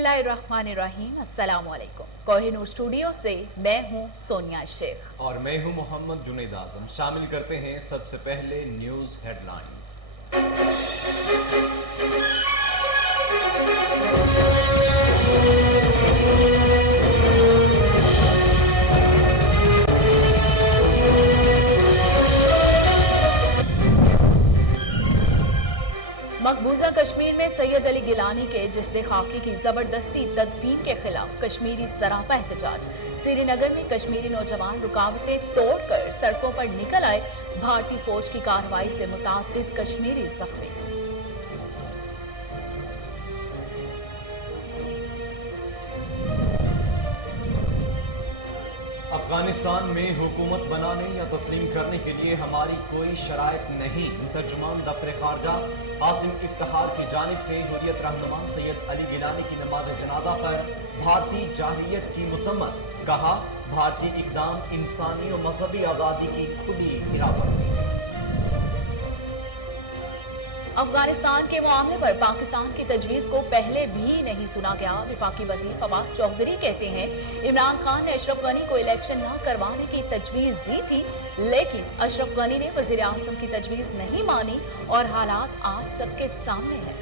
बिस्मिल्लाहिर्रहमानिर्रहीम, अस्सलाम वालेकुम। कोहिनूर स्टूडियो से मैं हूं सोनिया शेख और मैं हूं मोहम्मद जुनैद आजम। शामिल करते हैं सबसे पहले न्यूज हेडलाइंस। मकबूजा कश्मीर में सैयद अली गिलानी के जिस्म खाकी की जबरदस्ती तदफीन के खिलाफ कश्मीरी सरापा एहतजाज। श्रीनगर में कश्मीरी नौजवान रुकावटें तोड़कर सड़कों पर निकल आए। भारतीय फौज की कार्रवाई से मुताद्दिद कश्मीरी जख्मी। अफगानिस्तान में हुकूमत बनाने या तस्लीम करने के लिए हमारी कोई शराइत नहीं। तर्जुमान दफ्तर खारजा आसिम इफ्तिखार की जानिब से हुर्रियत रहनुमा सैयद अली गिलानी की नमाज जनाजा पर भारतीय जाहिलियत की मसम्मत। कहा, भारतीय इकदाम इंसानी और मजहबी आज़ादी की खुली गिरावट। अफगानिस्तान के मामले पर पाकिस्तान की तजवीज़ को पहले भी नहीं सुना गया। वफाकी वज़ीर फवाद चौधरी कहते हैं, इमरान खान ने अशरफ गनी को इलेक्शन न करवाने की तजवीज़ दी थी, लेकिन अशरफ गनी ने वज़ीर आज़म की तजवीज़ नहीं मानी और हालात आज सबके सामने हैं।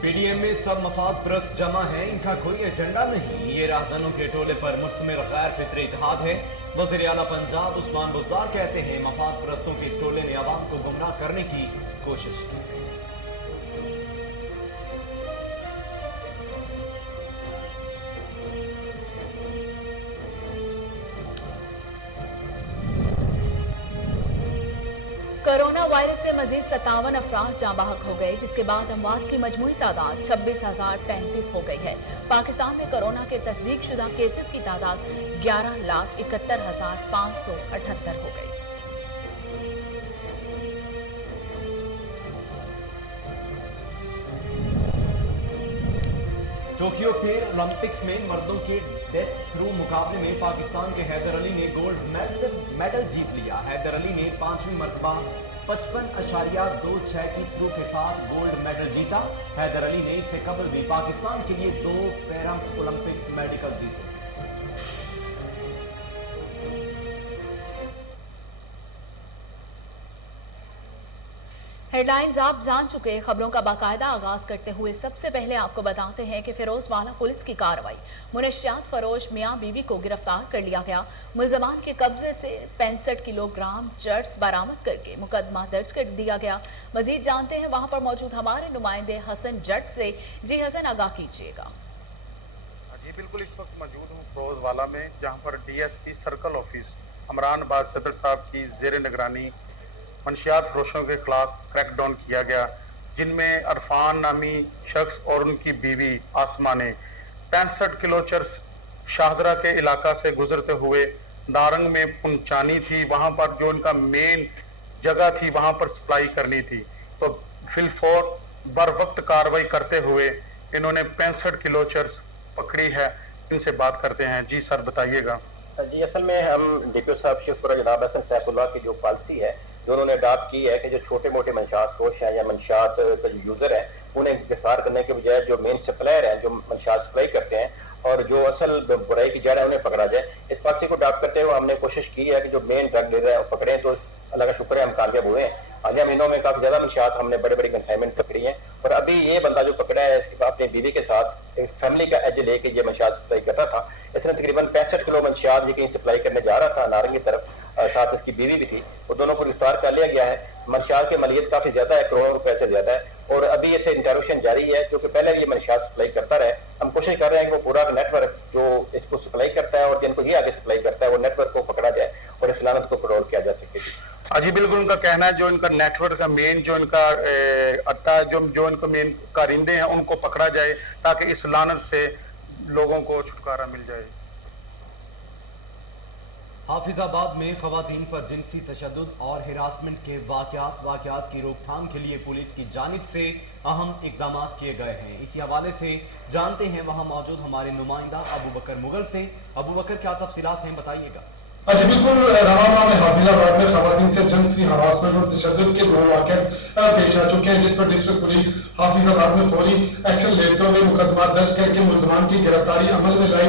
पीडीएम में सब मफाद परस्त जमा है, इनका कोई एजेंडा नहीं। ये राहजनों के टोले पर मुश्तमिल गैर फित्री इत्तेहाद है। वज़ीर आला पंजाब उस्मान बुज़दार कहते हैं, मफाद परस्तों के इस टोले ने आवाम को गुमराह करने की कोशिश की। कोरोना वायरस से मजीद 57 अफराद जाँ बहक हो गए, जिसके बाद अमवात की मजमूई तादाद 26,035 हो गई है। पाकिस्तान में कोरोना के तस्दीक शुदा केसेस की तादाद 11,71,578 हो गई। टोक्यो खेल ओलंपिक्स में मर्दों के डेस्क थ्रू मुकाबले में पाकिस्तान के हैदर अली ने गोल्ड मेडल जीत लिया। हैदर अली ने 5वीं मरतबा 55.26 की थ्रू के साथ गोल्ड मेडल जीता। हैदर अली ने इससे कबल भी पाकिस्तान के लिए 2 पैरा ओलंपिक्स मेडल जीते। हेडलाइंस आप जान चुके। खबरों का बाकायदा आगाज करते हुए सबसे पहले आपको बताते हैं कि फिरोजवाला पुलिस की कार्रवाई। मुनशियात फरोश मियां बीवी को गिरफ्तार कर लिया गया। मुलजमान के कब्जे से 65 किलोग्राम चर्स बरामद करके मुकदमा दर्ज कर दिया गया। मजीद जानते हैं वहां पर मौजूद हमारे नुमाइंदे हसन जट से। जी हसन, आगाह कीजिएगा। जी बिल्कुल, इस वक्त मौजूद हूँ फिरोजवाला में, जहाँ पर डीएसपी सर्कल ऑफिस अमरान बाज सदर साहब की जेर निगरानी मंशियात फरोशों के खिलाफ क्रैकडाउन किया गया, जिनमें अरफान नामी शख्स और उनकी बीवी आसमा ने 65 किलो चर्स शाहदरा के इलाका से गुजरते हुए नारंग में पहुंचानी थी। वहां पर जो उनका मेन जगह थी, वहां पर सप्लाई करनी थी। तो फिलफौर बर वक्त कार्रवाई करते हुए इन्होंने 65 किलो चर्स पकड़ी है। इनसे बात करते हैं। जी सर, बताइएगा। जी, असल में हम डीपीओ साहब शेखपुरा जनाब हसन सैफुल्लाह की जो पॉलिसी है जो उन्होंने अडॉप्ट की है कि जो छोटे मोटे मंशात फरोश हैं या मंशात का जो यूज़र है उन्हें गिरफ्तार करने के बजाय जो मेन सप्लायर हैं जो मंशात सप्लाई करते हैं और जो असल बुराई की जड़ है उन्हें पकड़ा जाए। इस पॉलिसी को अडॉप्ट करते हुए हमने कोशिश की है कि जो मेन ड्रग डीलर है पकड़े, तो अल्लाह का शुक्र है हम कामयाब हुए हैं। हालिया महीनों में काफी ज्यादा मंशात हमने बड़े बड़ी कंसाइनमेंट पकड़ी है और अभी ये बंदा जो पकड़ा है इसकी अपनी बीवी के साथ एक फैमिली का एज लेके ये मंशात सप्लाई करता था। इसने तकरीबन 65 किलो मंशात ये कहीं सप्लाई करने जा रहा था नारंग की तरफ, साथ इसकी बीवी भी थी। वो दोनों को गिरफ्तार कर लिया गया है। मंशात की मलियत काफी ज्यादा है, करोड़ों रुपए से ज्यादा है और अभी इसे इंटरोगेशन जारी है क्योंकि पहले भी ये मंशात सप्लाई करता रहे। हम कोशिश कर रहे हैं कि वो पूरा नेटवर्क जो इसको सप्लाई करता है और जिनको ये आगे सप्लाई करता है वो नेटवर्क को पकड़ा जाए और इस लानत को कंट्रोल किया जा सके। जी बिल्कुल, उनका कहना है जो इनका नेटवर्क का मेन जो इनका अट्टा जो इनको मेन कारिंदे हैं उनको पकड़ा जाए ताकि इस लानत से लोगों को छुटकारा मिल जाए। हाफिजाबाद में खवातीन पर जिनसी तशद्दुद और हिरासमेंट के वाक़यात की रोकथाम के लिए पुलिस की जानिब से अहम इकदाम किए गए हैं। इसी हवाले से जानते हैं वहां मौजूद हमारे नुमाइंदा अबू बकर मुगल से। अबू बकर, क्या तफसीलात हैं, बताइएगा। अच्छा बिल्कुल रवाना में हाफिजाबाद में खवातीन से जिनसी हरासमेंट और तशद्दुद के 2 वाक़े पेश आ चुके हैं, जिस पर डिस्ट्रिक्ट पुलिस हाफिजाबाद में फौरी एक्शन लेते हुए मुकदमा दर्ज करके मुलजमान की गिरफ्तारी अमल में लाई।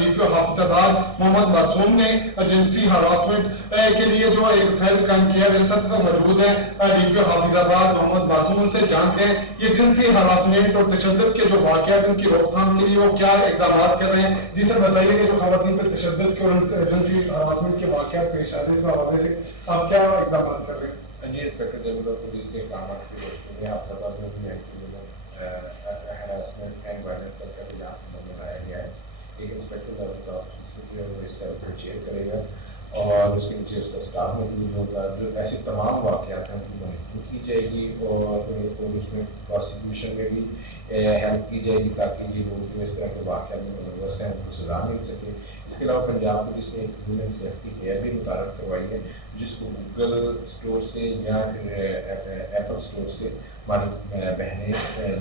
डीपीओ हाफिजाबाद मोहम्मद मासूम ने जिनसी हरासमेंट के लिए जो एक सेल कायम किया रियासत में मौजूद है। डीपीओ हाफिजाबाद मोहम्मद मासूम से जानते हैं ये जिनसी हरासमेंट और तशद्दुद के जो वाक़यात उनकी रोकथाम के लिए वो क्या इकदाम कर रहे हैं। जी सर बताइए कि जो खवातीन पर तशद्दुद के और हरासमेंट के वाक़यात पेश आते हैं, इस हवाले से आप क्या इकदाम कर रहे हैं? जी इंस्पेक्टर जनरल पुलिस के काम की रोशनी में आप सब में भी हैरासमेंट एंड वायलेंस सेल का इल्जाम बनाया गया है। एक इंस्पेक्टर जनरल ऑफिस और इस सेल को चेयर करेगा और उसके नीचे उसका स्टाफ मौजूद होगा। जो ऐसे तमाम वाक़यात हैं उनकी मॉनिटरिंग की जाएगी और उसमें प्रोसिक्यूशन में भी हेल्प की जाएगी ताकि ये लोग जो इस तरह के वाक़यात में मुलव्वस हैं उनको सजा मिल सके। इसके अलावा पंजाब पुलिस ने एक ह्यूमन सेफ्टी केयर भी मुतारफ़ करवाई है जिसको गूगल स्टोर से या एप्पल स्टोर से हमारी बहनें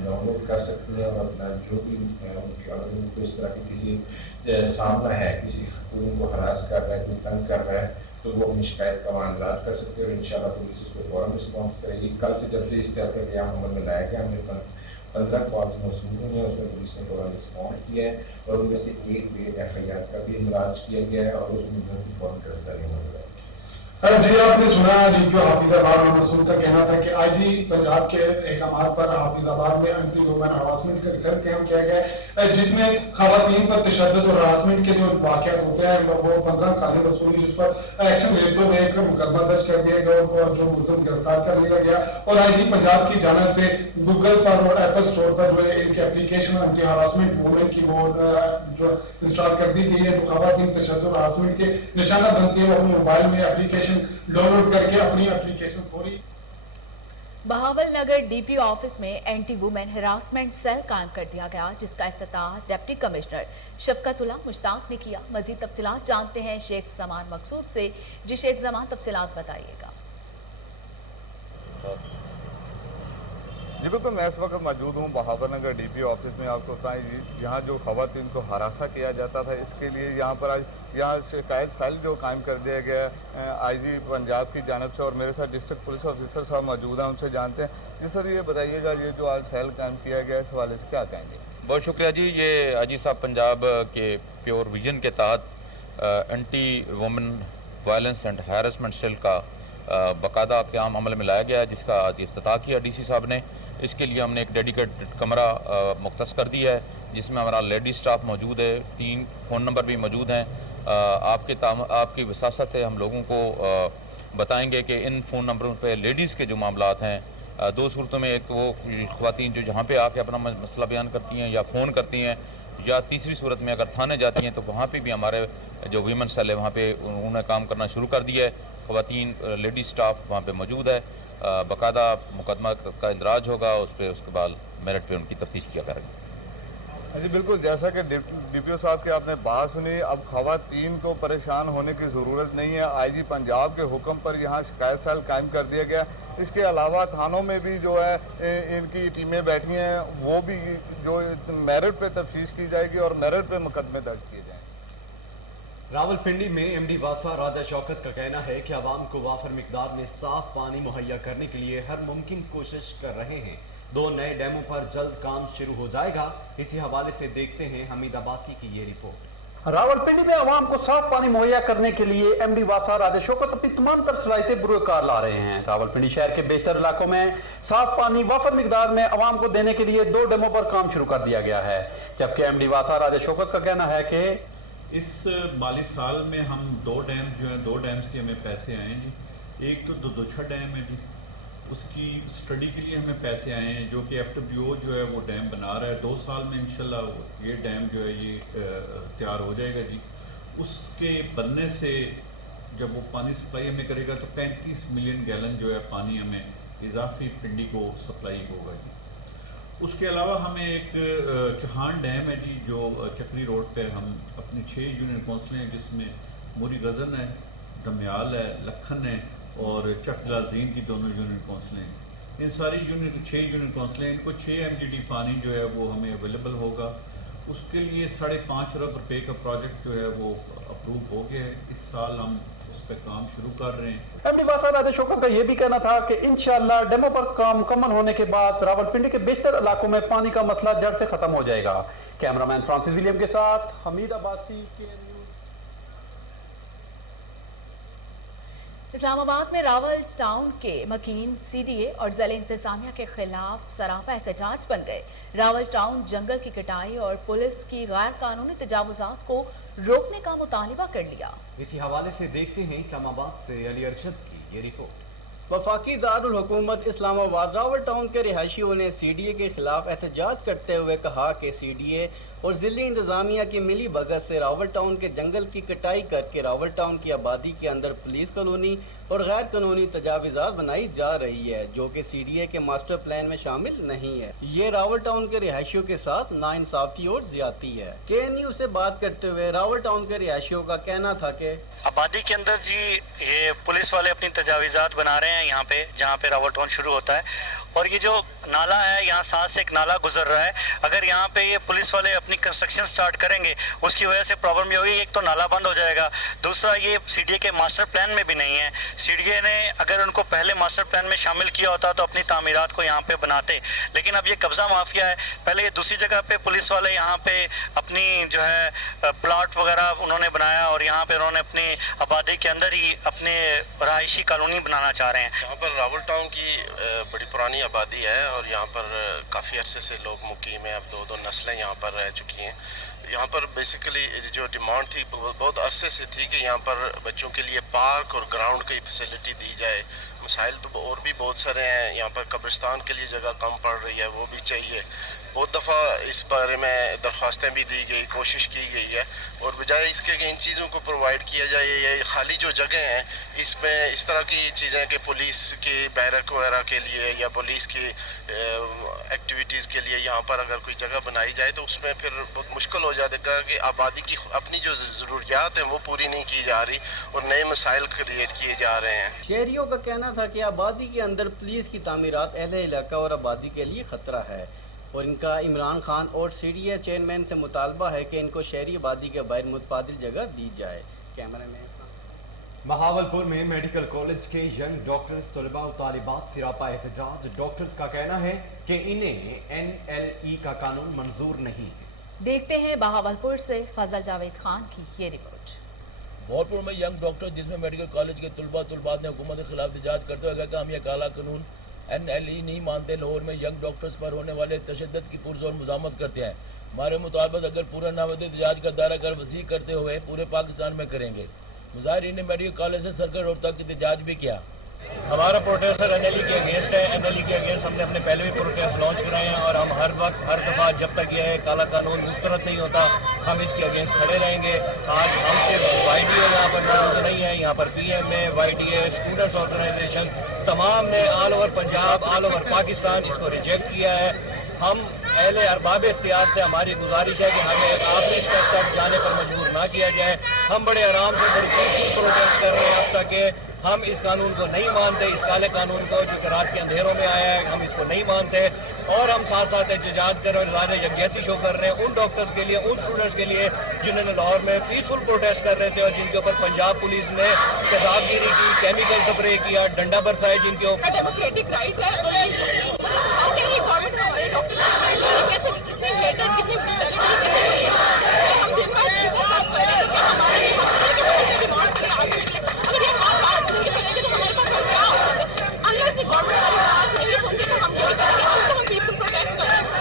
डाउनलोड कर सकती हैं और अपना जो भी उनको इस तरह की किसी सामना है, किसी कोई उनको हरास कर रहा है, कोई तंग कर रहा है तो वो अपनी शिकायत का मामलात कर सकते हैं और इंशाल्लाह पुलिस उस पर फ़ौरन रिस्पॉन्स करेगी। कल से जब से इस तरह का क़याम अमल में लाया गया हमने 15 कॉल्स मौसूल हुई हैं, उसमें पुलिस ने फ़ौरन रिस्पॉन्ड किया है और उनमें से एक बेट FIR का भी इंदराज किया गया है और उसमें जो की फ़ौरन गिरफ्तारी हो गई है। जी आपने सुना डीपीओ हाफिजाबाद में मसूद का कहना था कि IG पंजाब के अहकाम पर हाफिजाबाद में एंटी वुमेन हरासमेंट का रिसर्च कैंप किया गया है जिसमें खवातीन पर तशद्दुद और हरासमेंट के जो वाक़यात होते हैं वो 15 काले वसूली जिस पर एक्शन लेते हुए एक मुकदमा दर्ज कर दिया गया और जो मुलजिम गिरफ्तार कर लिया गया और IG पंजाब की जानिब से गूगल पर और एप्पल स्टोर पर जो है इनकी एप्लीकेशन एंटी हरासमेंट मूवमेंट की वो जो इंस्टॉल कर दी गई है। जो खवातीन तशद्दुद और हरासमेंट के निशाना बनती है वो अपने मोबाइल में एप्लीकेशन डाउनलोड करके अपनी एप्लीकेशन फौरी। बहावल नगर DPO ऑफिस में एंटी वुमेन हरासमेंट सेल कायम कर दिया गया जिसका इफ्तिताह डिप्टी कमिश्नर शफकतुल्लाह मुश्ताक ने किया। मजीद तफसीलात जानते हैं शेख जमान मकसूद से। जी शेख जमान तफसीलात बताइएगा। जी बिल्कुल, मैं इस वक्त मौजूद हूँ बहावल नगर DPO ऑफिस में। आपको बताएं यहाँ जो खवातीन को हरासा किया जाता था इसके लिए यहाँ पर आज यहाँ शिकायत सेल जो कायम कर दिया गया है IG पंजाब की जानिब से और मेरे साथ डिस्ट्रिक्ट पुलिस ऑफिसर साहब मौजूद हैं, उनसे जानते हैं। जी सर ये बताइएगा ये जो आज सेल कायम किया गया इस हवाले से क्या कहेंगे? बहुत शुक्रिया जी। ये IG साहब पंजाब के प्योर विजन के तहत anti women violence and harassment cell का बाकायदा क़याम अमल में लाया गया है जिसका आज इफ्तिताह किया DC साहब ने। इसके लिए हमने एक डेडिकेटेड कमरा मुख्तस कर दिया है जिसमें हमारा लेडी स्टाफ मौजूद है, 3 फ़ोन नंबर भी मौजूद हैं। आपकी वसासत है हम लोगों को बताएंगे कि इन फ़ोन नंबरों पे लेडीज़ के जो मामलात हैं 2 सूरतों में, एक तो वो ख़वातीन जो जहाँ पे आके अपना मसला बयान करती हैं या फ़ोन करती हैं, या तीसरी सूरत में अगर थाने जाती हैं तो वहाँ पे भी हमारे जो वीमेन सेल है वहाँ पे उन्होंने काम करना शुरू कर दिया है। ख़वातीन लेडी स्टाफ वहाँ पे मौजूद है। बाकायदा मुकदमा का इंदराज होगा उस पर, उसके बाद मेरिट पे उनकी तफ्तीश किया करेंगे। जी बिल्कुल, जैसा कि DPO साहब की आपने बात सुनी, अब खवातीन को परेशान होने की ज़रूरत नहीं है। IG पंजाब के हुक्म पर यहाँ शिकायत सेल कायम कर दिया गया। इसके अलावा थानों में भी जो है इनकी टीमें बैठी हैं, वो भी जो मेरिट पे तफ्तीश की जाएगी और मेरिट पे मुकदमे दर्ज किए जाएंगे। रावलपिंडी में MD वासा राजा शौकत का कहना है कि आवाम को वाफर मिकदार में साफ पानी मुहैया करने के लिए हर मुमकिन कोशिश कर रहे हैं। 2 नए डैमों पर जल्द काम शुरू हो जाएगा। इसी हवाले से देखते हैं हमीद अब्बासी की ये रिपोर्ट। रावलपिंडी में आवाम को साफ पानी मुहैया करने के लिए MD वासा राजा शौकत अपनी तमाम तर सलाहियतें बुरुकार ला रहे हैं। रावलपिंडी शहर के बेशतर इलाकों में साफ पानी वाफर मिकदार में आवाम को देने के लिए 2 डैमों पर काम शुरू कर दिया गया है, जबकि MD वासा राजा शौकत का कहना है कि इस माली साल में हम 2 डैम जो हैं 2 डैम्स के हमें पैसे आए हैं जी। एक तो दोदोछा डैम है जी, उसकी स्टडी के लिए हमें पैसे आए हैं जो कि FWO जो है वो डैम बना रहा है। 2 साल में इंशाल्लाह ये डैम जो है ये तैयार हो जाएगा जी। उसके बनने से जब वो पानी सप्लाई हमें करेगा तो 35 मिलियन गैलन जो है पानी हमें इजाफी पिंडी को सप्लाई होगा जी। उसके अलावा हमें एक चौहान डैम है जी जो चक्री रोड पे हम अपनी 6 यूनियन कौंसलें हैं जिसमें मुरी गज़न है, दमयाल है, लखन है और चकलादीन की दोनों यूनियन कौंसलें हैं। इन सारी 6 यूनियन कौंसलें, इनको 6 MGD पानी जो है वो हमें अवेलेबल होगा। उसके लिए 5.5 अरब रुपये का प्रोजेक्ट जो है वो अप्रूव हो गया है। इस साल हम उस पर काम शुरू कर रहे हैं। एमडी वासा राधे शौकत का यह भी कहना था कि इंशाअल्लाह डेमो पर काम मुकम्मल होने के बाद रावलपिंडी के बेशतर इलाकों में पानी का मसला जड़ से खत्म हो जाएगा। कैमरामैन फ्रांसिस विलियम के साथ हमीद अब्बासी के इस्लामाबाद में रावल टाउन के मकीन सीडीए और ज़िला इंतजामिया के खिलाफ सरापा एहतजाज बन गए। रावल टाउन जंगल की कटाई और पुलिस की गैर कानूनी तजावुजात को रोकने का मुतालिबा कर लिया। इसी हवाले से देखते हैं इस्लामाबाद से अली अरशद की ये रिपोर्ट। वफाकी दारुल हुकूमत इस्लामाबाद रावल टाउन के रिहायशियों ने सीडीए के खिलाफ एहतजाज करते हुए कहा कि सीडीए और ज़िला इंतजामिया की मिली भगत से रावल टाउन के जंगल की कटाई करके रावल टाउन की आबादी के अंदर पुलिस कॉलोनी और गैर कानूनी तजावीज़ात बनाई जा रही है, जो कि सीडीए के मास्टर प्लान में शामिल नहीं है। ये रावल टाउन के रिहायशियों के साथ नाइंसाफी और ज्यादती है। KNU से बात करते हुए रावल टाउन के रिहायशियों का कहना था कि आबादी के अंदर जी ये पुलिस वाले अपनी तजावीज़ात बना रहे हैं यहाँ पे, जहाँ पे रावल टाउन शुरू होता है, और ये जो नाला है यहाँ साथ से एक नाला गुजर रहा है। अगर यहाँ पे ये पुलिस वाले अपनी कंस्ट्रक्शन स्टार्ट करेंगे उसकी वजह से प्रॉब्लम ये होगी, एक तो नाला बंद हो जाएगा, दूसरा ये सीडीए के मास्टर प्लान में भी नहीं है। सीडीए ने अगर उनको पहले मास्टर प्लान में शामिल किया होता तो अपनी तामीरात को यहाँ पे बनाते, लेकिन अब ये कब्जा माफिया है। पहले ये दूसरी जगह पे पुलिस वाले यहाँ पे अपनी जो है प्लाट वगैरह उन्होंने बनाया और यहाँ पे उन्होंने अपनी आबादी के अंदर ही अपने रहायशी कॉलोनी बनाना चाह रहे हैं। यहाँ पर रावल टाउन की बड़ी पुरानी आबादी है और यहाँ पर काफ़ी अरसे से लोग मुकीम हैं। अब दो नस्लें यहाँ पर रह चुकी हैं। यहाँ पर बेसिकली जो डिमांड थी बहुत अरसे से थी कि यहाँ पर बच्चों के लिए पार्क और ग्राउंड की फैसिलिटी दी जाए। मसाइल तो और भी बहुत सारे हैं। यहाँ पर कब्रिस्तान के लिए जगह कम पड़ रही है, वो भी चाहिए। बहुत दफ़ा इस बारे में दरख्वास्तें भी दी गई, कोशिश की गई है, और बजाय इसके कि इन चीज़ों को प्रोवाइड किया जाए, ये खाली जो जगह हैं इसमें इस तरह की चीज़ें कि पुलिस की बैरक वगैरह के लिए या पुलिस की एक्टिविटीज़ के लिए यहाँ पर अगर कोई जगह बनाई जाए तो उसमें फिर बहुत मुश्किल हो जाएगा कि आबादी की अपनी जो ज़रूरियात हैं वो पूरी नहीं की जा रही और नए मसाइल क्रिएट किए जा रहे हैं। शहरियों का कहना था कि आबादी के अंदर पुलिस की तामीरात अहले इलाका और आबादी के लिए ख़तरा है, और इनका इमरान खान और सीडीए चेयरमैन से मुतालबा है कि इनको शहरी आबादी के बाहर मुतबादिल जगह दी जाए। कैमरा मैन बहावलपुर में मेडिकल कॉलेज के यंग डॉक्टर्स तलबा और तालिबात सिरापा एहतजाज। डॉक्टर्स का कहना है कि इन्हें NLE का कानून मंजूर नहीं है। देखते हैं बहावलपुर से फजल जावेद खान की ये रिपोर्ट। बहावलपुर में यंग डॉक्टर जिसमें मेडिकल कॉलेज के तलबात ने हुकूमत के खिलाफ एहतजाज करते हुए कहा कि हम यह काला कानून NLE नहीं मानते। लाहौर में यंग डॉक्टर्स पर होने वाले तशद्दुद की पुरजोर मुजामत करते हैं। हमारे मुताबिक अगर पूरा नामद एहतजाज का दायरा कर वसी करते हुए पूरे पाकिस्तान में करेंगे। मुजाहिरीन ने मेडिकल कॉलेज से सर्कल रोड तक एहतजाज भी किया। हमारा प्रोटेस्ट NLE के अगेंस्ट है। NLE के अगेंस्ट हमने अपने पहले भी प्रोटेस्ट लॉन्च कराए हैं और हम हर वक्त हर दफ़ा जब तक यह काला कानून मुस्तरद नहीं होता हम इसके अगेंस्ट खड़े रहेंगे। आज हम सिर्फ YDA यहाँ पर मौजूद नहीं है, यहाँ पर PMA, YDA, स्टूडेंट्स ऑर्गेनाइजेशन तमाम ने all over Punjab, all over Pakistan इसको रिजेक्ट किया है। हम अहले अरबाब इख्तियार से हमारी गुजारिश है कि हमें एक आखिरी स्टेप तक जाने पर मजबूर ना किया जाए। हम बड़े आराम से बड़ी पीसफुल प्रोटेस्ट कर रहे हैं अब तक। हम इस कानून को नहीं मानते, इस काले कानून को जो कि रात के अंधेरों में आया है, हम इसको नहीं मानते और हम साथ साथ एहतजाज कर रहे हैं, यकजहती शो कर रहे हैं उन डॉक्टर्स के लिए, उन स्टूडेंट्स के लिए जिन्होंने लाहौर में पीसफुल प्रोटेस्ट कर रहे थे और जिनके ऊपर पंजाब पुलिस ने तेजाबगिरी की, केमिकल स्प्रे किया, डंडा बरसाया जिनके ऊपर। डेमोक्रेटिक राइट है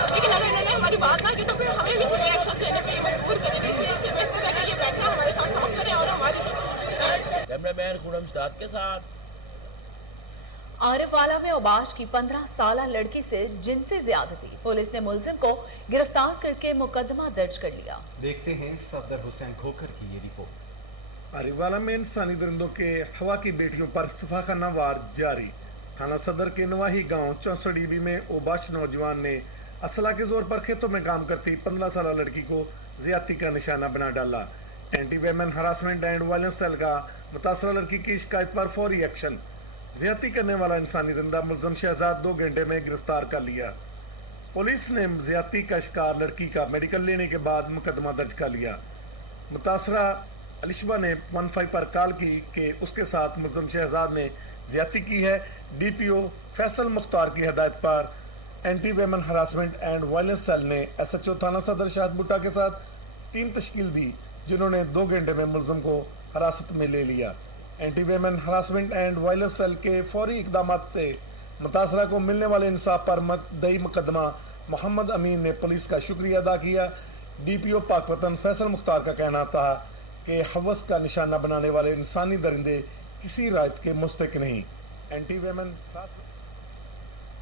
लेकिन अगर इन्होंने हमारी बात ना की तो फिर हमें भी एक्शन लेने पे मजबूर करेंगे। इसलिए बेहतर है कि ये बैठे हमारे साथ काम करें और हमारी। कैमरामैन खुरम उस्ताद के साथ। आरिफवाला में ओबाश की 15 साल लड़की से जिनसी ज्यादती, पुलिस ने मुलजिम को गिरफ्तार करके मुकदमा दर्ज कर लिया। देखते हैं सफदर हुसैन खोखर की ये रिपोर्ट। आरिफवाला में इंसानी दरिंदों के हवा की बेटियों पर सफाखाना वार जारी। थाना सदर के नवाही गांव 64 DB में ओबाश नौजवान ने असला के जोर पर खेतों में काम करती 15 साल लड़की को ज्यादती का निशाना बना डाला। Anti women harassment and violence cell का मुतासरा लड़की की शिकायत पर फौरी एक्शन। ज्यादती करने वाला इंसानी दरिंदा मुलज़म शहजाद 2 घंटे में गिरफ्तार कर लिया। पुलिस ने ज्यादती का शिकार लड़की का मेडिकल लेने के बाद मुकदमा दर्ज कर लिया। मुतासरा अलिशबा ने 15 पर कॉल की कि उसके साथ मुलज़म शहजाद ने ज्यादती की है। DPO फैसल मुख्तार की हदायत पर anti women harassment and violence cell ने SHO थाना सदर शाहद बुट्टा के साथ टीम तश्कील दी, जिन्होंने 2 घंटे में मुलज़म को हिरासत में ले लिया। Anti women harassment and violence cell के फौरी इकदाम से मुतासरा को मिलने वाले इंसाफ पर मुद्दई मुकदमा मोहम्मद अमीन ने पुलिस का शुक्रिया अदा किया। DPO पाकवतन फैसल मुख्तार का कहना था कि हवस का निशाना बनाने वाले इंसानी दरिंदे किसी रायत के मुस्तक नहीं। एंटी वेमन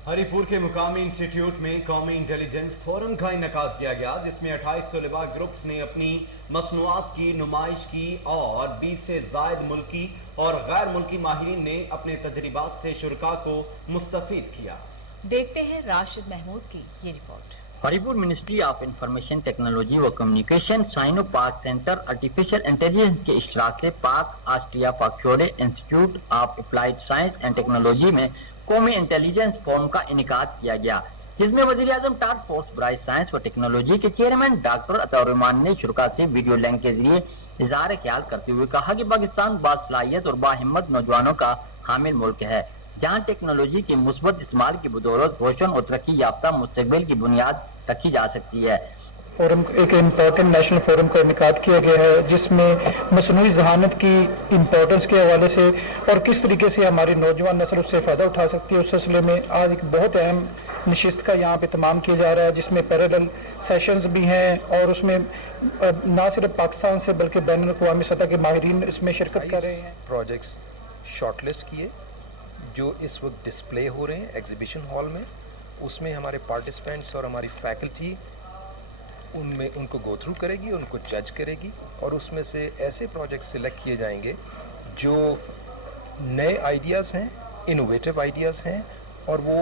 हरिपुर के मुकामी इंस्टीट्यूट में कौमी इंटेलिजेंस फोरम का इनेकाद किया गया, जिसमें 28 तलबा ग्रुप्स ने अपनी मसनूआत की नुमाइश की और 20 से ज़ायद मुल्की और गैर मुल्की माहिरीन ने अपने तजर्बात से शुरका को मुस्तफीद किया। देखते हैं राशिद महमूद की ये रिपोर्ट। Haripur ministry of information technology व communication sino Pak centre artificial intelligence के इश्तराक से पाक ऑस्ट्रिया पाकशोरे institute of applied science and technology में कौमी इंटेलिजेंस फोरम का इनेकाद किया गया, जिसमें वज़ीर-ए-आज़म टास्क फोर्स बराए साइंस व टेक्नोलॉजी के चेयरमैन डॉक्टर अताउर रहमान ने शुरका से वीडियो लिंक के जरिए इज़हार ख्याल करते हुए कहा कि पाकिस्तान बासलाहियत और बाहिम्मत नौजवानों का हामिल मुल्क है, जहाँ टेक्नोलॉजी के मुस्बत इस्तेमाल की बदौलत रोशन और तरक्की याफ्ता मुस्तकबिल की बुनियाद रखी जा सकती है। फोरम एक इम्पोर्टेंट नेशनल फोरम का इनेकाद किया गया है, जिसमें मसनूई जहानत की इम्पोर्टेंस के हवाले से और किस तरीके से हमारी नौजवान नस्ल उससे फ़ायदा उठा सकती है, उस सिलसिले में आज एक बहुत अहम नशिस्त का यहाँ पे तमाम किया जा रहा है, जिसमें पैरेलल सेशंस भी हैं और उसमें ना सिर्फ पाकिस्तान से बल्कि बैनुल अक़वामी सतह के माहिरीन इसमें शिरकत कर रहे हैं। प्रोजेक्ट्स शॉर्टलिस्ट किए जो इस वक्त डिस्प्ले हो रहे हैं एग्जीबिशन हॉल में, उसमें हमारे पार्टिसिपेंट्स और हमारी फैकल्टी उनमें उनको गो थ्रू करेगी, उनको जज करेगी और उसमें से ऐसे प्रोजेक्ट सिलेक्ट किए जाएंगे जो नए आइडियाज़ हैं, इनोवेटिव आइडियाज़ हैं और वो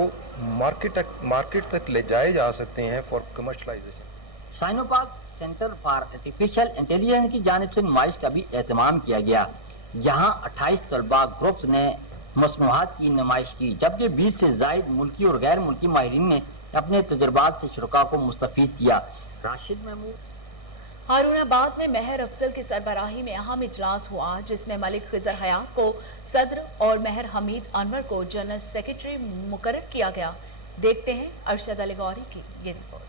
मार्केट तक ले जाए जा सकते हैं for commercialisation. Sino Pak centre for artificial intelligence की जानिब से नुमाइश का भी एहतमाम किया गया। यहाँ 28 तलबा ग्रुप्स ने मसनूआत की नुमाइश की, जबकि 20 से ज़ायद मुल्की और गैर मुल्की माहिरीन ने अपने तजुर्बात से शुरका को मुस्तफीद किया। राशिद महमूद। हारूनाबाद में मेहर अफजल की सरबराही में अहम इजलास हुआ, जिसमें मलिक खिजर हयात को सदर और मेहर हमीद अनवर को जनरल सेक्रेटरी मुकर्रर किया गया। देखते हैं अरशद अली गौरी की ये रिपोर्ट।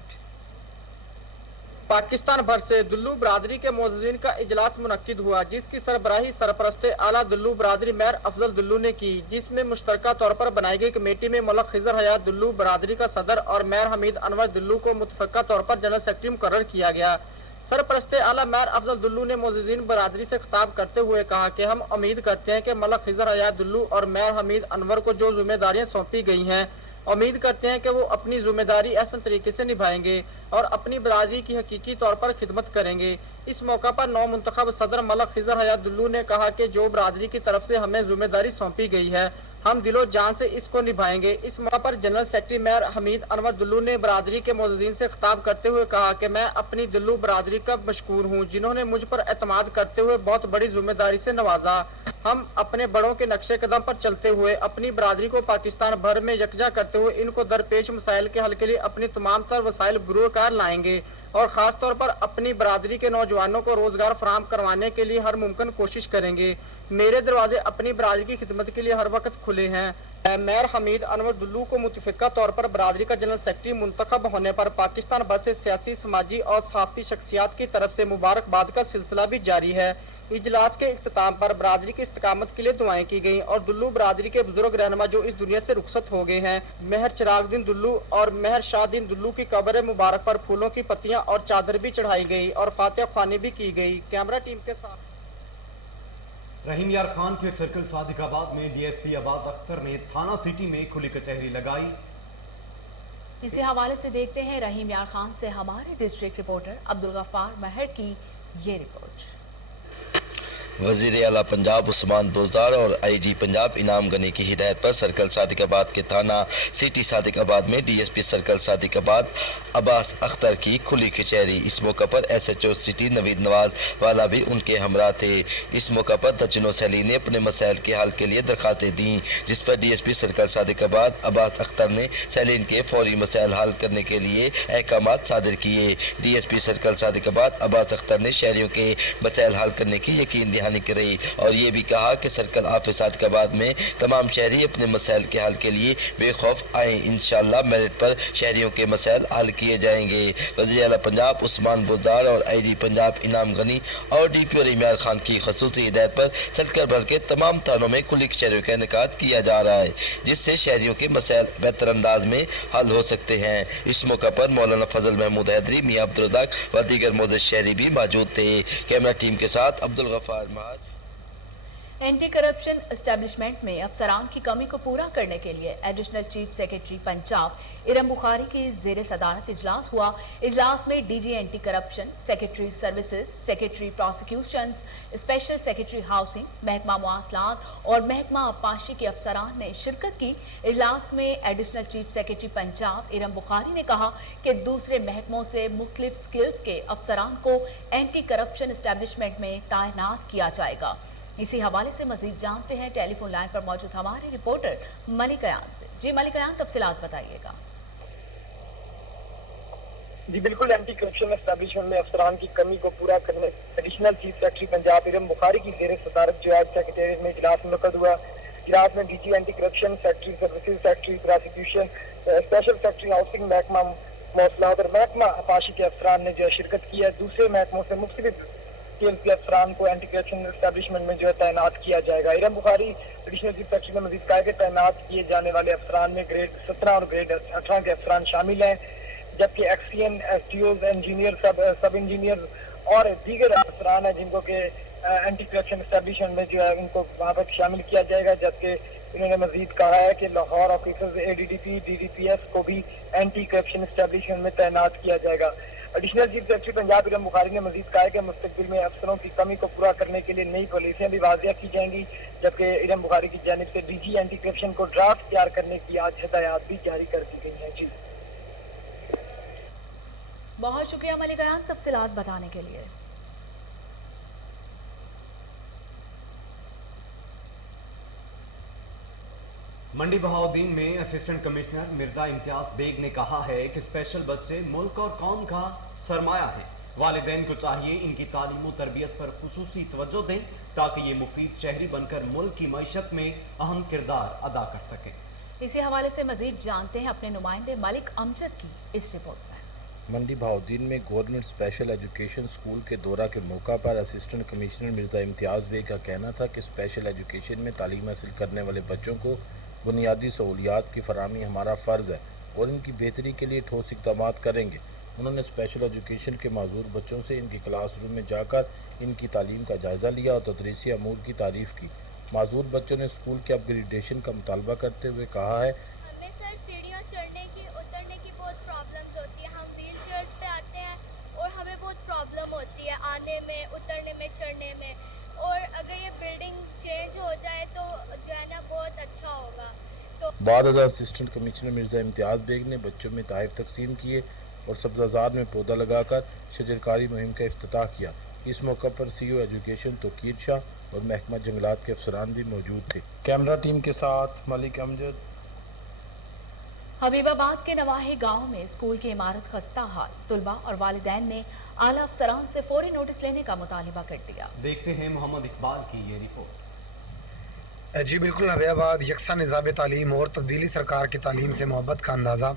पाकिस्तान भर से दुल्लू बरादरी के मोअज़्ज़िन का इजलास मुनक्किद हुआ, जिसकी सरबराही सरपरस्ते आला दुल्लू बरादरी मेहर अफजल दुल्लू ने की, जिसमें मुश्तरका तौर पर बनाई गई कमेटी में मलिक खिजर हयात दुल्लू बरादरी का सदर और मेहर हमीद अनवर दुल्लू को मुतफ़क्का तौर पर जनरल सेक्रेटरी मुकर्रर किया गया। सरपरस्ते आला मेहर अफजल दुल्लू ने मोअज़्ज़िन बरादरी से खिताब करते हुए कहा कि हम उम्मीद करते हैं कि मलिक खिजर हयात दुल्लू और मेहर हमीद अनवर को जो जिम्मेदारियां सौंपी गई हैं, उम्मीद करते हैं कि वो अपनी जिम्मेदारी ऐसे तरीके से निभाएंगे और अपनी बरादरी की हकीकी तौर पर खिदमत करेंगे। इस मौका पर नौ मुंतखब सदर मलिक खिजर हयात दुल्लू ने कहा कि जो बरादरी की तरफ से हमें जिम्मेदारी सौंपी गई है, हम दिलो जान से इसको निभाएंगे। इस मौका पर जनरल सेक्रेटरी मेहर हमीद अनवर दुल्लू ने बरादरी के मोअज़्ज़िन से खिताब करते हुए कहा कि मैं अपनी दुल्लू बरादरी का मशकूर हूँ, जिन्होंने मुझ पर एतमाद करते हुए बहुत बड़ी जिम्मेदारी से नवाजा। हम अपने बड़ों के नक्शे कदम पर चलते हुए अपनी बरादरी को पाकिस्तान भर में यकजा करते हुए इनको दरपेश मसाइल के हल के लिए अपनी तमाम तर वसाइल बुरुकार लाएंगे और खास तौर पर अपनी बरादरी के नौजवानों को रोजगार फराहम करवाने के लिए हर मुमकिन कोशिश करेंगे। मेरे दरवाजे अपनी बरादरी की खिदमत के लिए हर वक्त खुले हैं। मेहर हमीद अनवर दुल्लू को मुतफ़िका तौर पर बरादरी का जनरल सेक्रेटरी मुंतखब होने पर पाकिस्तान भर से सियासी, समाजी और सहाफ़ती शख्सियात की तरफ से मुबारकबाद का सिलसिला भी जारी है। इजलास के इख्तिताम पर बरादरी की इस्तकामत के लिए दुआएं की गई और दुल्लू बरादरी के बुजुर्ग रहनुमा जो इस दुनिया से रुखसत हो गए हैं, मेहर चिरागदीन दुल्लू और मेहर शाहदीन दुल्लू की कब्र मुबारक पर फूलों की पत्तियां और चादर भी चढ़ाई गई और फातिहा ख्वानी भी की गई। कैमरा टीम के साथ रहीम यार खान के सर्कल सादिकाबाद में DSP अब्बास अख्तर ने थाना सिटी में खुली कचहरी लगाई। इसी हवाले से देखते हैं रहीम यार खान से हमारे डिस्ट्रिक्ट रिपोर्टर अब्दुल गफ्फार महर की ये रिपोर्ट। वज़ीर आला पंजाब उस्मान बुज़दार और IG पंजाब इनाम गनी की हिदायत पर सर्कल सादिकाबाद के थाना सिटी सादिकाबाद में DSP सर्कल सादिकाबाद अब्बास अख्तर की खुली कचहरी। इस मौके पर SHO सिटी नवीद नवाज वाला भी उनके हमरा थे। इस मौके पर दर्जनों सैली ने अपने मसाइल के हल के लिए दरखास्तें दी, जिस पर DSP सर्कल सादिकाबाद अब्बास अख्तर ने सैलीन के फौरी मसाइल हल करने के लिए अहकामात सादिर किए। DSP सर्कल सादिकाबाद अब्बास अख्तर ने शहरियों के मसाइल हल करने की यकीन दहानी करी और ये भी कहा कि सर्कल ऑफिस सादिकाबाद में तमाम शहरी अपने मसाइल के हल के लिए बेखौफ आए। इंशाअल्लाह मेरिट पर शहरियों के मसाइल हल किए जाएंगे। वज़ीर आला पंजाब उस्मान बुज़दार और IG पंजाब इनाम गनी और DPO इमरान खान की खसूसी हिदायत पर सर्कल भर के तमाम थानों में खुली कचहरियों का इनेकाद किया जा रहा है, जिससे शहरियों के मसाइल बेहतर अंदाज में हल हो सकते हैं। इस मौके पर मौलाना फजल महमूद हैदरी, मियां अब्दुल रज़ाक व दीगर मोअज़्ज़ज़ शहरी भी मौजूद थे। कैमरा टीम के साथ Abdul Ghaffar Mahaz. Anti corruption establishment में अफसरान की कमी को पूरा करने के लिए additional chief secretary Punjab Iram Bukhari की ज़ेर सदारत इजलास हुआ। इजलास में DG anti corruption, secretary services, secretary prosecutions, special secretary housing, महकमा मुआसलात और महकमा अब्बाशी के अफसरान ने शिरकत की। इजलास में additional chief secretary Punjab Iram Bukhari ने कहा कि दूसरे महकमों से मुख्तलिफ स्किल्स के अफसरान को एंटी करप्शन एस्टेब्लिशमेंट में तैनात किया जाएगा। इसी हवाले से मजीद जानते हैं टेलीफोन लाइन पर मौजूद हमारे रिपोर्टर मलिक अयान से। जी मलिक अयान, तफसीलात बताइएगा। जी बिल्कुल, एंटी करप्शन एस्टेब्लिशमेंट में अफसरान की कमी को पूरा करने additional chief secretary Punjab Iram Bukhari की ज़ेर सदारत जो आज सेक्रेटेरिएट में इजलास मुनक़द हुआ। इजलास में DG anti corruption, secretary services, secretary prosecution, special secretary housing, महकमा मौसलात और महकमा अब्बाशी के अफसरान ने जो शिरकत की है। दूसरे महकमों से मुख्तलिफ स्किल के अफसरान को एंटी करप्शन एस्टेब्लिशमेंट में जो है तैनात किया जाएगा। Iram Bukhari additional chief secretary ने मजीद कहा कि तैनात किए जाने वाले अफसरान में ग्रेड 17 और ग्रेड 18 के अफसरान शामिल हैं, जबकि एक्सीएन, SDOs, इंजीनियर, सब इंजीनियर और दीगर अफसरान हैं जिनको के एंटी करप्शन एस्टेब्लिशमेंट में जो है उनको वहाँ पर शामिल किया जाएगा। जबकि इन्होंने मजीद कहा है कि लाहौर ऑफिसर्स ADDP, DDPS को भी एंटी करप्शन एस्टेब्लिशमेंट में तैनात किया जाएगा। Additional chief secretary Punjab Iram Bukhari ने मजीद कहा है कि मुस्तकबिल में अफसरों की कमी को पूरा करने के लिए नई पॉलिसियां भी वाज़िया की जाएंगी, जबकि इरम बुखारी की जानिब से DG एंटी करप्शन को ड्राफ्ट तैयार करने की आज हिदायत भी जारी कर दी गई है। जी बहुत शुक्रिया मलिक अयान तफसीलात बताने के लिए। मंडी बहाउद्दीन में असिस्टेंट कमिश्नर मिर्जा इम्तियाज बेग ने कहा है कि स्पेशल बच्चे मुल्क और कौम का सरमाया है। वालिदैन को चाहिए इनकी तालीम और तरबियत पर खुसूसी तवज्जो दें ताकि ये मुफीद शहरी बनकर मुल्क की मईशत में अहम किरदार अदा कर सकें। इसी हवाले से मजीद जानते हैं अपने नुमाइंदे मलिक अमजद की इस रिपोर्ट में। मंडी बहाउद्दीन में गवर्नमेंट स्पेशल एजुकेशन स्कूल के दौरा के मौका पर असिस्टेंट कमिश्नर मिर्जा इम्तियाज़ बेग का कहना था कि स्पेशल एजुकेशन में तालीम हासिल करने वाले बच्चों को बुनियादी सहूलियात की फराहमी हमारा फ़र्ज़ है और इनकी बेहतरी के लिए ठोस इक़दाम करेंगे। उन्होंने स्पेशल एजुकेशन के माजूर बच्चों से इनके क्लासरूम में जाकर इनकी तालीम का जायज़ा लिया और तदरीसी अमूर की तारीफ़ की। माजूर बच्चों ने स्कूल के अपग्रेडेशन का मुतालबा करते हुए कहा है, हमें सर सीढ़ियाँ चढ़ने की उतरने की बहुत प्रॉब्लम्स होती है। हम व्हील चेयर्स पे आते हैं और हमें बहुत प्रॉब्लम होती है आने में, उतरने में, चढ़ने में। और अगर ये बिल्डिंग चेंज हो जाए तो जो है ना बहुत अच्छा होगा। तो बाद असिस्टेंट कमिश्नर मिर्जा इम्तियाज़ बेग ने बच्चों में तोहफ़े तकसीम किए और सब्ज़ाज़ार में पौधा लगाकर शजरकारी मुहिम का इफ्तिताह किया। इस मौका पर CO एजुकेशन तोकीर शाह और महकमा जंगलात के अफसरान भी मौजूद थे। कैमरा टीम के साथ मलिक अमजद। हबीबाबाद के नवाही गांव में स्कूल की इमारत खस्ता हाल, तुलबा और वालिदैन ने आला अफसरान से फौरी नोटिस लेने का मुतालिबा कर दिया। देखते हैं मोहम्मद इकबाल की ये रिपोर्ट। जी बिल्कुल, हबीबाबाद यकसा निज़ाम तालीम और तब्दीली सरकार की तालीम से मोहब्बत का अंदाज़ा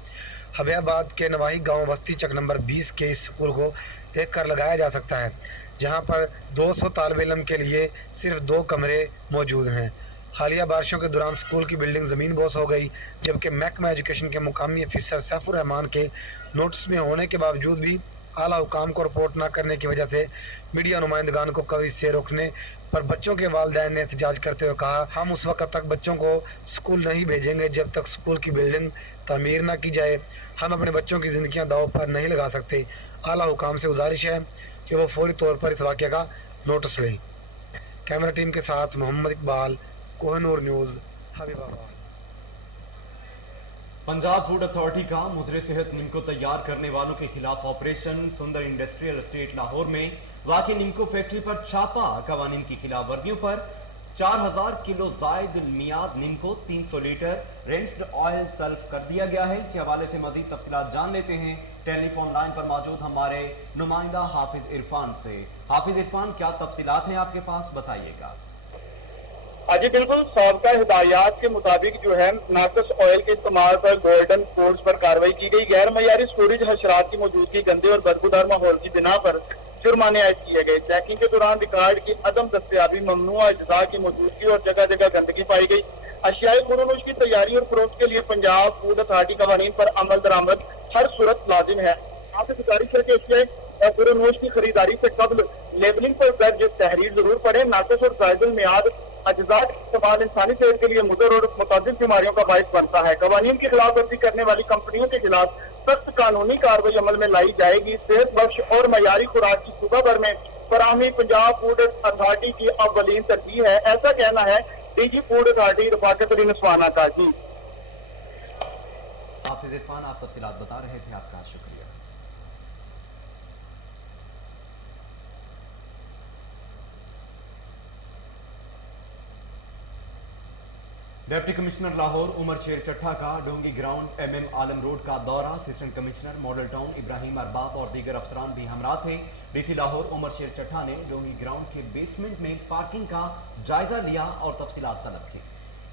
हबीबाबाद के नवाही गांव बस्ती चक नंबर 20 के इस स्कूल को देख कर लगाया जा सकता है, जहां पर 200 तालिब इल्म के लिए सिर्फ 2 कमरे मौजूद हैं। हालिया बारिशों के दौरान स्कूल की बिल्डिंग ज़मीन बोस हो गई, जबकि महकमा एजुकेशन के मुकामी अफसर सैफुर रहमान के नोटिस में होने के बावजूद भी आला हुकाम को रिपोर्ट न करने की वजह से मीडिया नुमाइंदगान को कवरेज से रोकने पर बच्चों के वालिदैन ने एहतजाज करते हुए कहा, हम उस वक्त तक बच्चों को स्कूल नहीं भेजेंगे जब तक स्कूल की बिल्डिंग तामीर न की जाए। हम अपने बच्चों की ज़िंदगियां दाव पर नहीं लगा सकते। आला हुकाम से गुजारिश है कि वो फौरी तौर पर इस वाक़े का नोटिस लें। कैमरा टीम के साथ Mohammad Iqbal, Kohinoor news, Habibabad. Punjab food authority का मुजरे सेहत निम्को तैयार करने वालों के खिलाफ ऑपरेशन सुंदर इंडस्ट्रियल एस्टेट लाहौर में वाकई निम्को फैक्ट्री पर छापा। कवानीन की खिलाफ वर्जियों पर 4000 किलो जायद मियाद निम्को 300 लीटर रेंस्ड ऑयल तल्फ कर दिया गया है। इस हवाले से मजीद तफसीलात जान लेते हैं टेलीफोन लाइन पर मौजूद हमारे नुमाइंदा हाफिज इरफान से। हाफिज इरफान, क्या तफसीलात हैं आपके पास, बताइएगा। जी बिल्कुल, साबका हिदायत के मुताबिक जो है नाकस ऑयल के इस्तेमाल पर गोल्डन फूड्स पर कार्रवाई की गई। गैर मयारी स्टोरेज हशरात की मौजूदगी, गंदे और बदबूदार माहौल की बिना पर जुर्माने आयद किए गए। चेकिंग के दौरान रिकॉर्ड की अदम दस्तयाबी, ममनुआ अज्जा की मौजूदगी और जगह जगह गंदगी पाई गई। अशियाई खुरोनोश की तैयारी और फरोख्त के लिए पंजाब फूड अथॉरिटी कवानीन पर अमल दरामद हर सूरत लाजिम है। आपसे गुजारिश है कि अशियाई खुरोनोश की खरीदारी से कबल लेबलिंग पर दर्ज तहरीर जरूर पढ़े। नाकस और जायदुल मियाद अज्जा का इस्तेमाल इंसानी सेहत के लिए मुदर और मुतादिद बीमारियों का बायस बनता है। कवानीन की खिलाफ वर्जी करने वाली कंपनियों के खिलाफ सख्त कानूनी कार्रवाई अमल में लाई जाएगी। सेहत बख्श और मयारी खुराक की सूबा भर में फराहमी पंजाब फूड अथॉरिटी की अव्वलीन तरजीह है, ऐसा कहना है DG food authority Rafaqat Ali Naswana का। जी हाफिज इरफान, आप तफसीलात बता रहे थे, आपका शुक्रिया। डिप्टी कमिश्नर लाहौर उमर शेर चट्ठा का डोंगी ग्राउंड MM आलम रोड का दौरा। Assistant commissioner model town Ibrahim Arbab और दीगर अफसरान भी हमरा थे। DC लाहौर उमर शेर चट्ठा ने डोंगी ग्राउंड के बेसमेंट में पार्किंग का जायजा लिया और तफसीलात तलब की।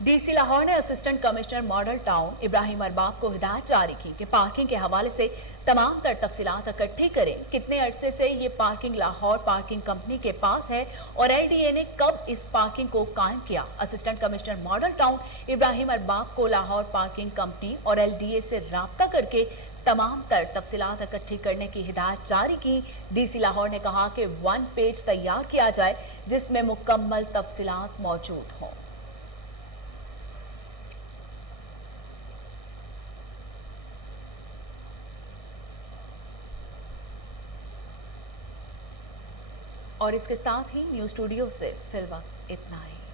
DC लाहौर ने assistant commissioner model town Ibrahim Arbab को हिदायत जारी की कि पार्किंग के हवाले से तमाम तर तफसीलात इकट्ठी करें। कितने अरसे से ये पार्किंग लाहौर पार्किंग कंपनी के पास है और LDA ने कब इस पार्किंग को कायम किया। Assistant commissioner model town Ibrahim Arbab को लाहौर पार्किंग कंपनी और LDA से राब्ता करके तमाम तर तफसीलात इकट्ठी करने की हिदायत जारी की। DC लाहौर ने कहा कि 1 पेज तैयार किया जाए जिसमें मुकम्मल तफसीलात मौजूद हों। और इसके साथ ही न्यूज़ स्टूडियो से फिलहाल इतना ही।